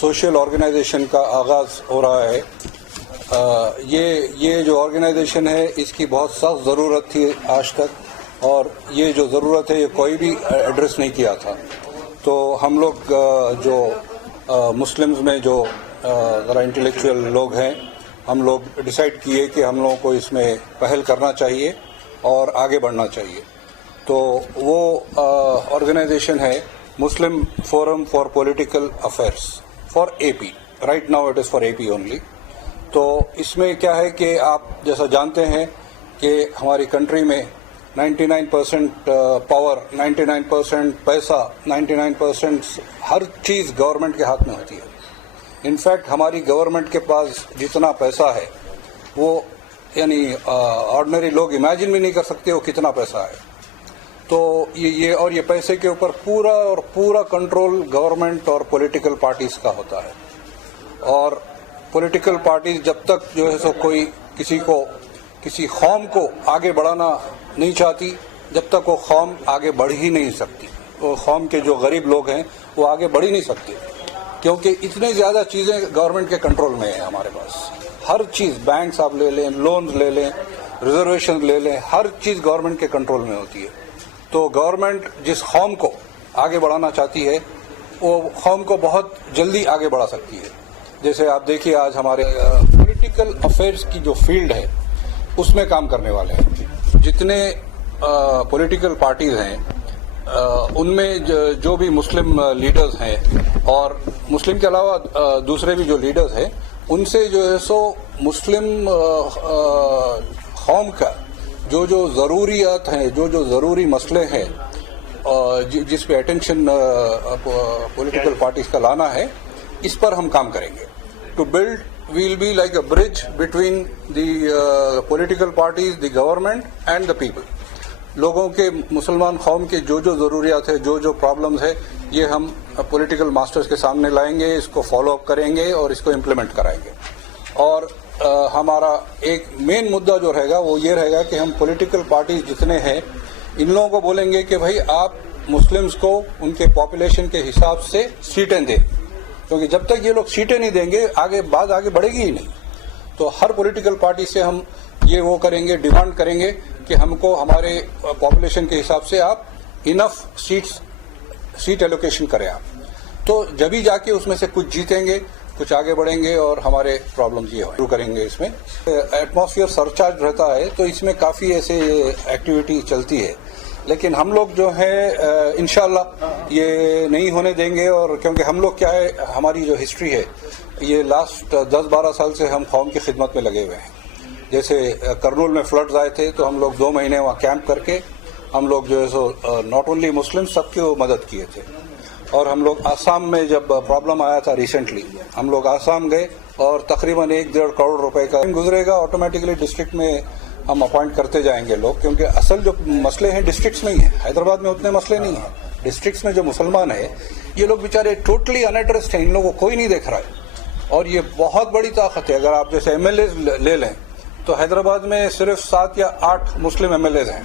Social organization کا آغاز ہو رہا ہے. یہ جو آرگنائزیشن ہے اس کی بہت سخت ضرورت تھی آج تک, اور یہ جو ضرورت ہے یہ کوئی بھی ایڈریس نہیں کیا تھا. تو ہم لوگ جو مسلمز میں جو ذرا انٹلیکچوئل لوگ ہیں, ہم لوگ ڈیسائیڈ کیے کہ ہم لوگوں کو اس میں پہل کرنا چاہیے اور آگے بڑھنا چاہیے. تو وہ آرگنائزیشن ہے Muslim forum for political affairs for A P. Right now it is for A P only. تو اس میں کیا ہے کہ آپ جیسا جانتے ہیں کہ ہماری کنٹری میں 99% پاور, 99% پیسہ, 99% ہر چیز گورنمنٹ کے ہاتھ میں ہوتی ہے. انفیکٹ ہماری گورنمنٹ کے پاس جتنا پیسہ ہے وہ یعنی آرڈنری لوگ امیجن بھی نہیں کر سکتے وہ کتنا پیسہ ہے. تو یہ پیسے کے اوپر پورا کنٹرول گورنمنٹ اور پولیٹیکل پارٹیز کا ہوتا ہے. اور پولیٹیکل پارٹیز جب تک جو ہے سو کوئی کسی قوم کو آگے بڑھانا نہیں چاہتی, جب تک وہ قوم آگے بڑھ ہی نہیں سکتی. وہ قوم کے جو غریب لوگ ہیں وہ آگے بڑھ ہی نہیں سکتے, کیونکہ اتنے زیادہ چیزیں گورنمنٹ کے کنٹرول میں ہیں ہمارے پاس. ہر چیز, بینکس آپ لے لیں, لونز لے لیں, ریزرویشن لے لیں, ہر چیز گورنمنٹ کے کنٹرول میں ہوتی ہے. تو گورنمنٹ جس قوم کو آگے بڑھانا چاہتی ہے وہ قوم کو بہت جلدی آگے بڑھا سکتی ہے. جیسے آپ دیکھیے آج ہمارے پولیٹیکل افیئرس کی جو فیلڈ ہے اس میں کام کرنے والے ہیں جتنے پولیٹیکل پارٹیز ہیں, ان میں جو بھی مسلم لیڈرز ہیں اور مسلم کے علاوہ دوسرے بھی جو لیڈرز ہیں, ان سے جو ہے سو مسلم قوم کا جو ضروریات ہیں, جو ضروری مسئلے ہیں جس پہ اٹینشن پولیٹیکل پارٹیز کا لانا ہے, اس پر ہم کام کریں گے. To build will be like a bridge between the political parties, the government and the people. لوگوں کے, مسلمان قوم کے جو ضروریات ہے, جو پرابلمز ہے, یہ ہم پولیٹیکل ماسٹرز کے سامنے لائیں گے, اس کو فالو اپ کریں گے اور اس کو امپلیمنٹ کرائیں گے. اور ہمارا ایک مین مدعا جو رہے گا وہ یہ رہے گا کہ ہم پولیٹیکل پارٹیز جتنے ہیں ان لوگوں کو بولیں گے کہ بھائی آپ مسلمز کو ان کے پاپولیشن کے حساب سے سیٹیں دیں, کیونکہ جب تک یہ لوگ سیٹیں نہیں دیں گے بات آگے بڑھے گی ہی نہیں. تو ہر پولیٹیکل پارٹی سے ہم وہ کریں گے, ڈیمانڈ کریں گے کہ ہم کو ہمارے پاپولیشن کے حساب سے آپ انف سیٹ ایلوکیشن کریں آپ. تو جبھی جا کے اس میں سے کچھ جیتیں گے, کچھ آگے بڑھیں گے اور ہمارے پرابلمز یہ شروع کریں گے. اس میں ایٹماسفیئر سرچارج رہتا ہے تو اس میں کافی ایسے ایکٹیویٹی چلتی ہے, لیکن ہم لوگ جو ہے انشاءاللہ یہ نہیں ہونے دیں گے. اور کیونکہ ہم لوگ کیا ہے, ہماری جو ہسٹری ہے یہ لاسٹ 10-12 سال سے ہم قوم کی خدمت میں لگے ہوئے ہیں. جیسے کرنول میں فلڈز آئے تھے تو ہم لوگ 2 مہینے وہاں کیمپ کر کے ہم لوگ جو ہے سو ناٹ اونلی مسلم سب کی مدد کیے تھے. اور ہم لوگ آسام میں جب پرابلم آیا تھا ریسنٹلی, ہم لوگ آسام گئے اور تقریباً 1-1.5 کروڑ روپے کا گزرے گا. آٹومیٹکلی ڈسٹرکٹ میں ہم اپوائنٹ کرتے جائیں گے لوگ, کیونکہ اصل جو مسئلے ہیں ڈسٹرکٹس میں ہی ہیں. حیدرآباد میں اتنے مسئلے نہیں ہیں. ڈسٹرکٹس میں جو مسلمان ہیں یہ لوگ بیچارے ٹوٹلی ان ایڈریسڈ ہیں, ان لوگوں کو کوئی نہیں دیکھ رہا ہے. اور یہ بہت بڑی طاقت ہے. اگر آپ جیسے ایم ایل اے لے لیں تو حیدرآباد میں صرف 7 یا 8 مسلم ایم ایل اے ہیں.